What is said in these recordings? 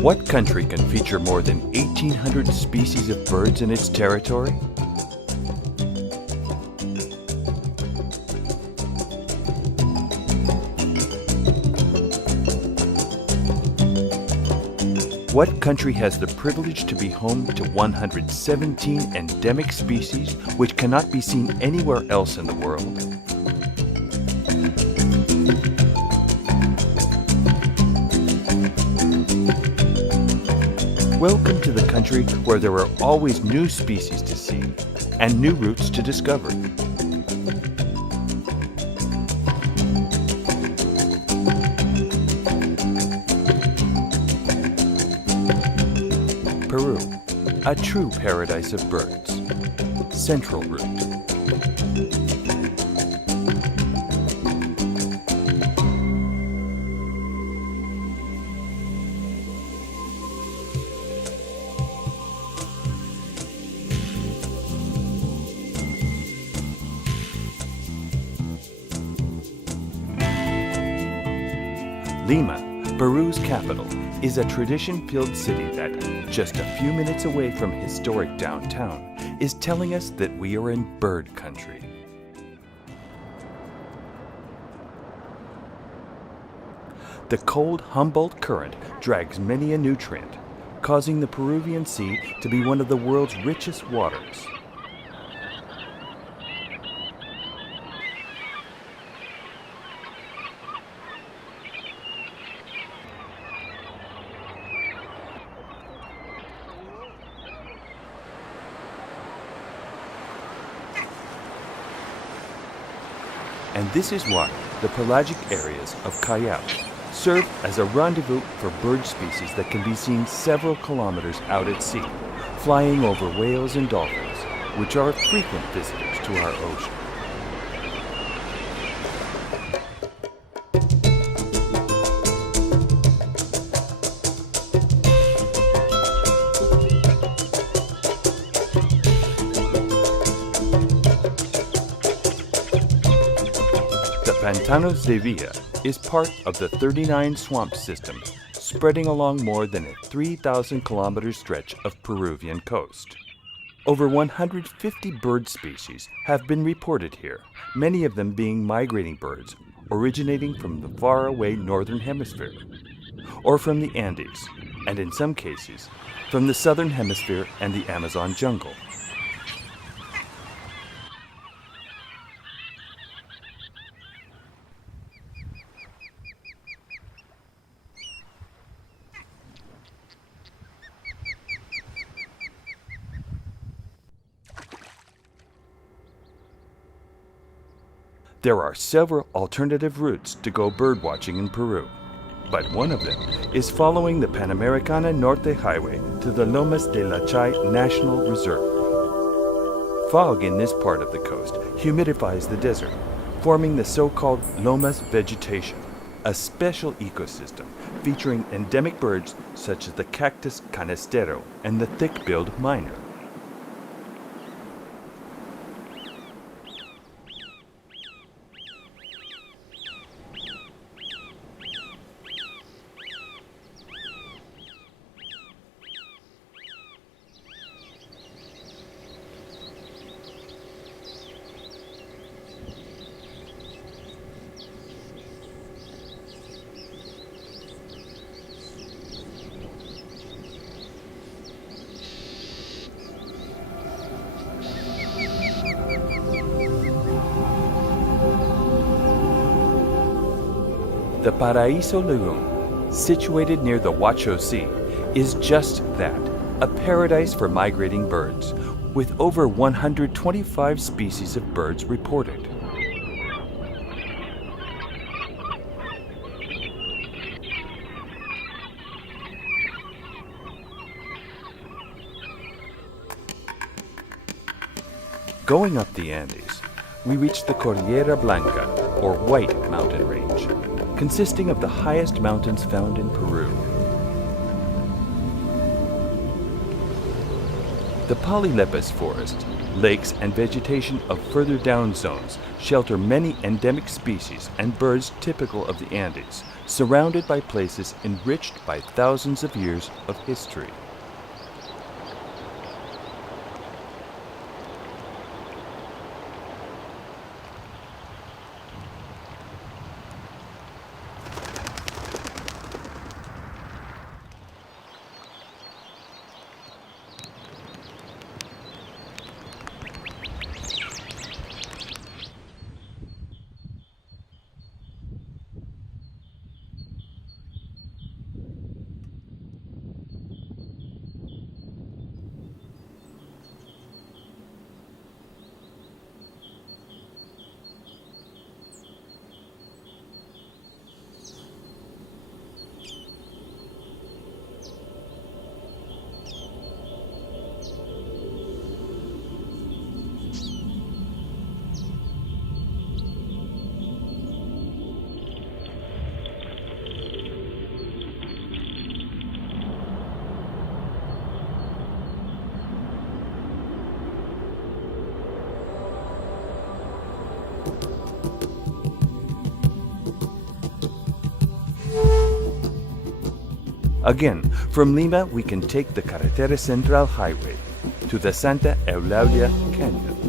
What country can feature more than 1,800 species of birds in its territory? What country has the privilege to be home to 117 endemic species which cannot be seen anywhere else in the world? Welcome to the country where there are always new species to see and new routes to discover. Peru, a true paradise of birds. Central Route. Lima, Peru's capital, is a tradition-filled city that, just a few minutes away from historic downtown, is telling us that we are in bird country. The cold Humboldt Current drags many a nutrient, causing the Peruvian Sea to be one of the world's richest waters. And this is why the pelagic areas of Callao serve as a rendezvous for bird species that can be seen several kilometers out at sea, flying over whales and dolphins, which are frequent visitors to our ocean. Pantanos de Villa is part of the 39 swamp system spreading along more than a 3,000-kilometer stretch of Peruvian coast. Over 150 bird species have been reported here, many of them being migrating birds originating from the faraway northern hemisphere, or from the Andes, and in some cases, from the southern hemisphere and the Amazon jungle. There are several alternative routes to go birdwatching in Peru, but one of them is following the Panamericana Norte Highway to the Lomas de la Chay National Reserve. Fog in this part of the coast humidifies the desert, forming the so-called Lomas vegetation, a special ecosystem featuring endemic birds such as the cactus canestero and the thick-billed miner. The Paraíso Lagoon, situated near the Huacho Sea, is just that, a paradise for migrating birds, with over 125 species of birds reported. Going up the Andes, we reach the Cordillera Blanca, or White Mountain Range, consisting of the highest mountains found in Peru. The polylepis forest, lakes, and vegetation of further down zones shelter many endemic species and birds typical of the Andes, surrounded by places enriched by thousands of years of history. Again, from Lima we can take the Carretera Central Highway to the Santa Eulalia Canyon.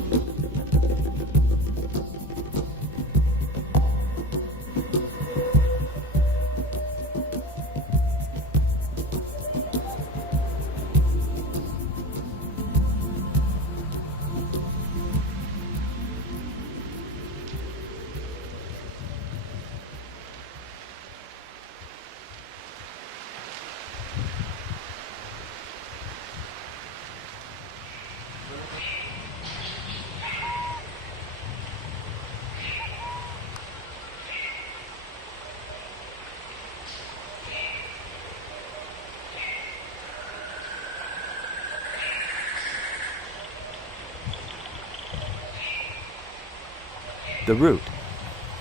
The route,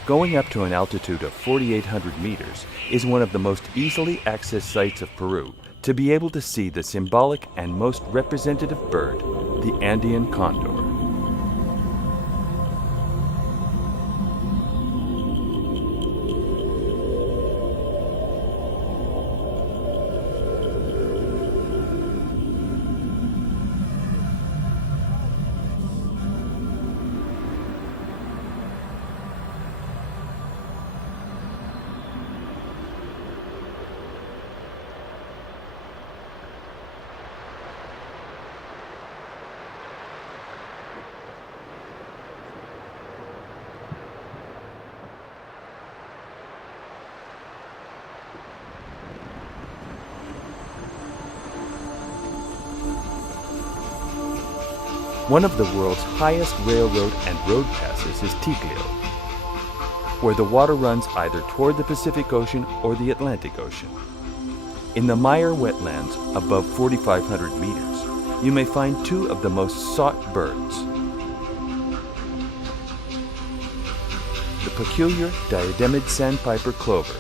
going up to an altitude of 4,800 meters, is one of the most easily accessed sites of Peru to be able to see the symbolic and most representative bird, the Andean condor. One of the world's highest railroad and road passes is Ticlio, where the water runs either toward the Pacific Ocean or the Atlantic Ocean. In the Meyer wetlands above 4,500 meters, you may find two of the most sought birds. The peculiar diademid sandpiper plover,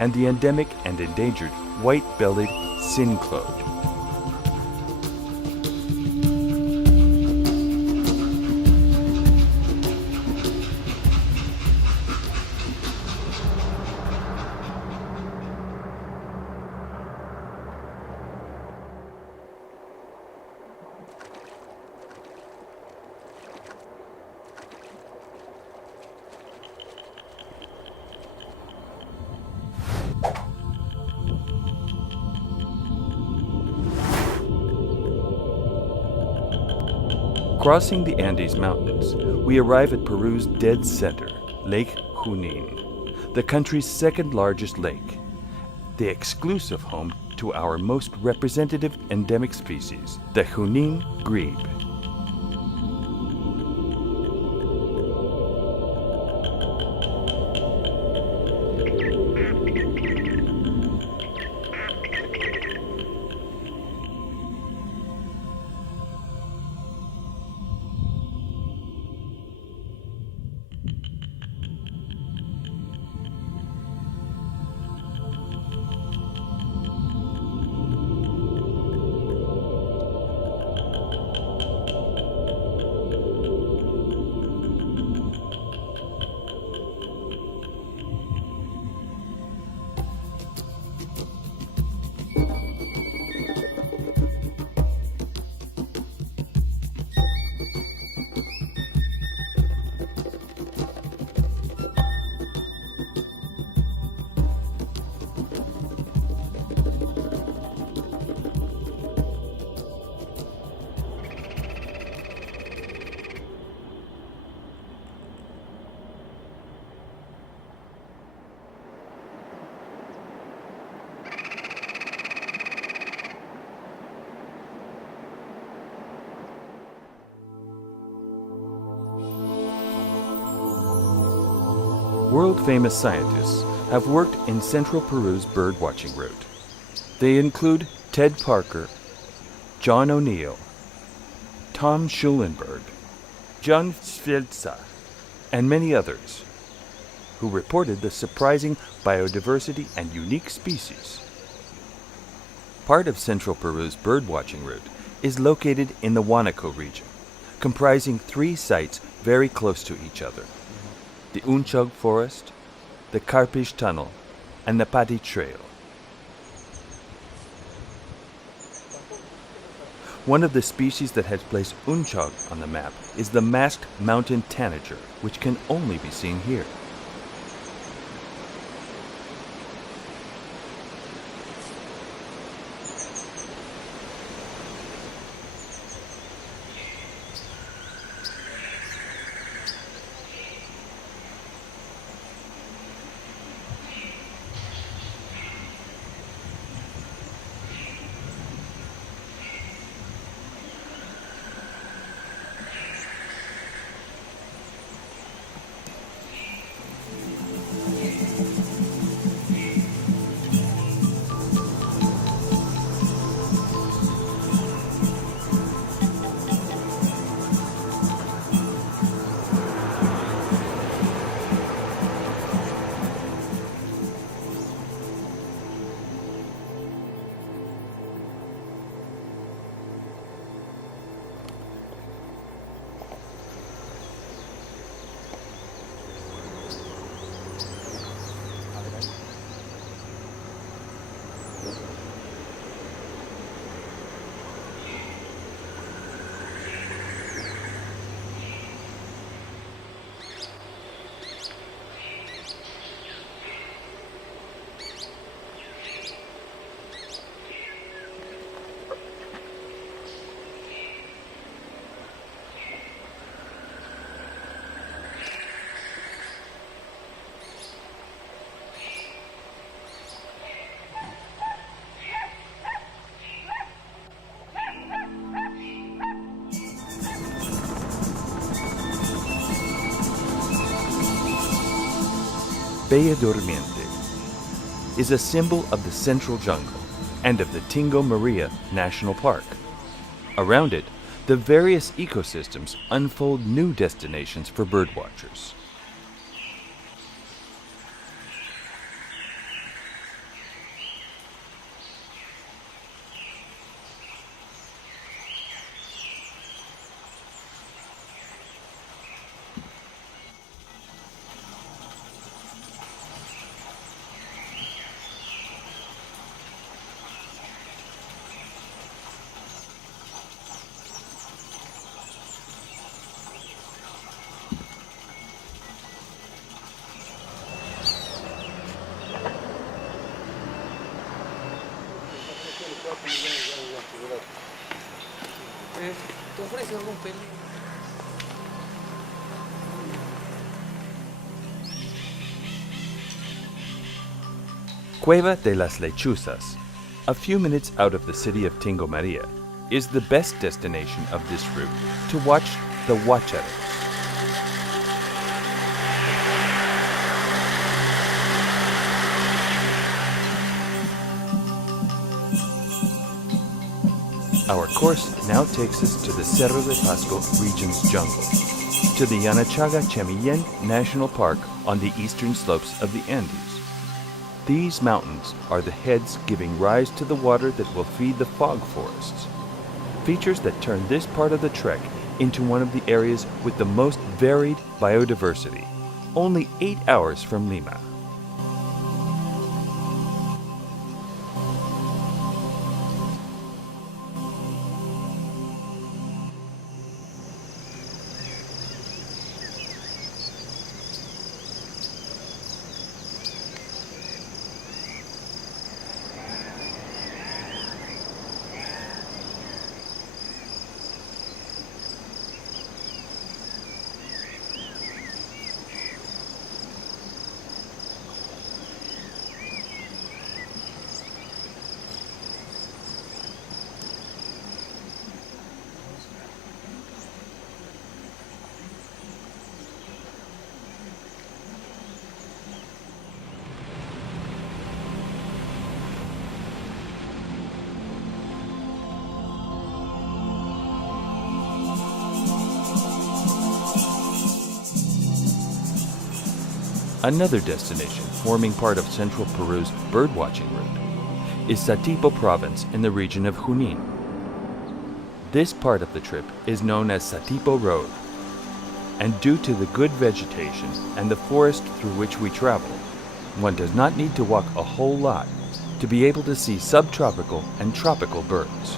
and the endemic and endangered white-bellied cinclode. Crossing the Andes Mountains, we arrive at Peru's dead center, Lake Junin, the country's second largest lake, the exclusive home to our most representative endemic species, the Junin grebe. world-famous scientists have worked in central Peru's birdwatching route. They include Ted Parker, John O'Neill, Tom Schulenberg, John Svelza, and many others, who reported the surprising biodiversity and unique species. Part of central Peru's birdwatching route is located in the Huánuco region, comprising 3 sites very close to each other: the Unchug Forest, the Carpish Tunnel, and the Pati Trail. One of the species that has placed Unchug on the map is the masked mountain tanager, which can only be seen here. Bella Durmiente is a symbol of the central jungle and of the Tingo Maria National Park. Around it, the various ecosystems unfold new destinations for birdwatchers. ¿Te ofrece algún pelo? Cueva de las Lechuzas, a few minutes out of the city of Tingo Maria, is the best destination of this route to watch the huacharos. Our course now takes us to the Cerro de Pasco region's jungle, to the Yanachaga-Chemillén National Park on the eastern slopes of the Andes. These mountains are the heads giving rise to the water that will feed the fog forests, features that turn this part of the trek into one of the areas with the most varied biodiversity, only 8 hours from Lima. Another destination forming part of central Peru's birdwatching route is Satipo province in the region of Junin. This part of the trip is known as Satipo Road, and due to the good vegetation and the forest through which we travel, one does not need to walk a whole lot to be able to see subtropical and tropical birds.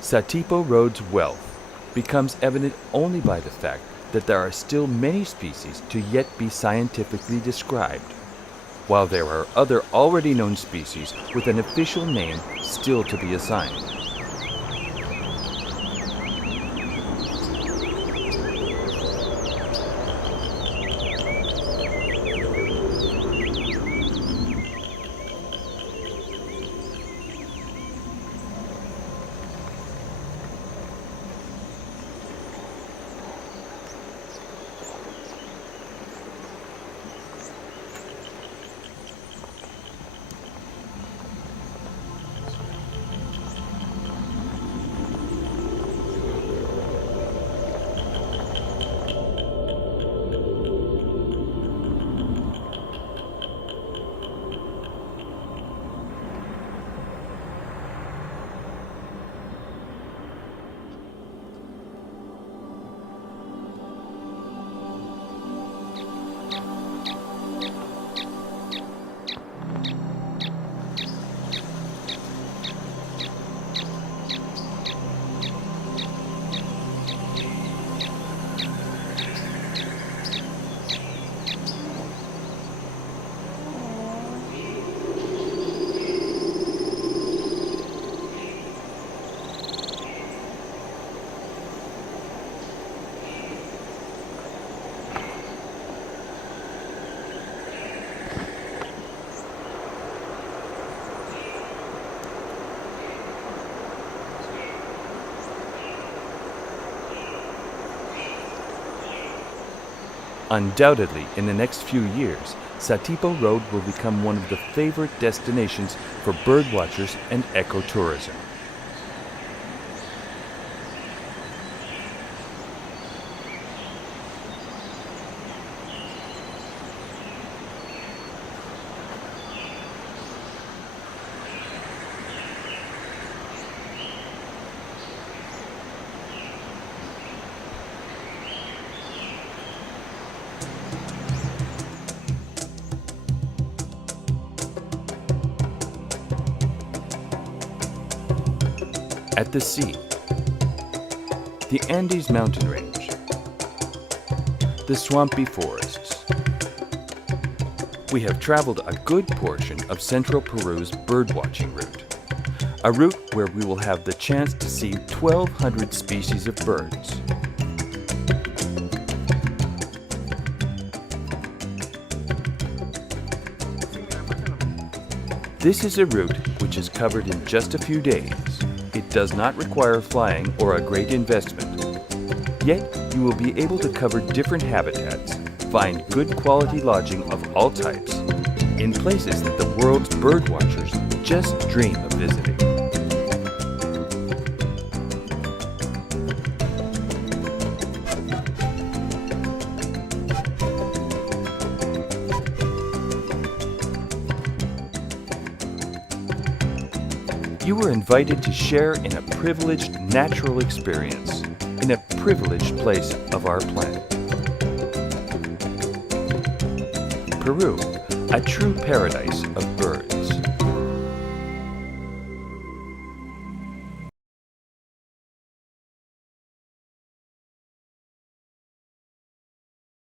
Satipo Road's wealth becomes evident only by the fact that there are still many species to yet be scientifically described, while there are other already known species with an official name still to be assigned. Undoubtedly, in the next few years, Satipo Road will become one of the favorite destinations for birdwatchers and ecotourism. At the sea, the Andes mountain range, the swampy forests. We have traveled a good portion of central Peru's birdwatching route, a route where we will have the chance to see 1,200 species of birds. This is a route which is covered in just a few days. It does not require flying or a great investment. Yet, you will be able to cover different habitats, find good quality lodging of all types, in places that the world's birdwatchers just dream of visiting. You were invited to share in a privileged natural experience in a privileged place of our planet. Peru, a true paradise of birds.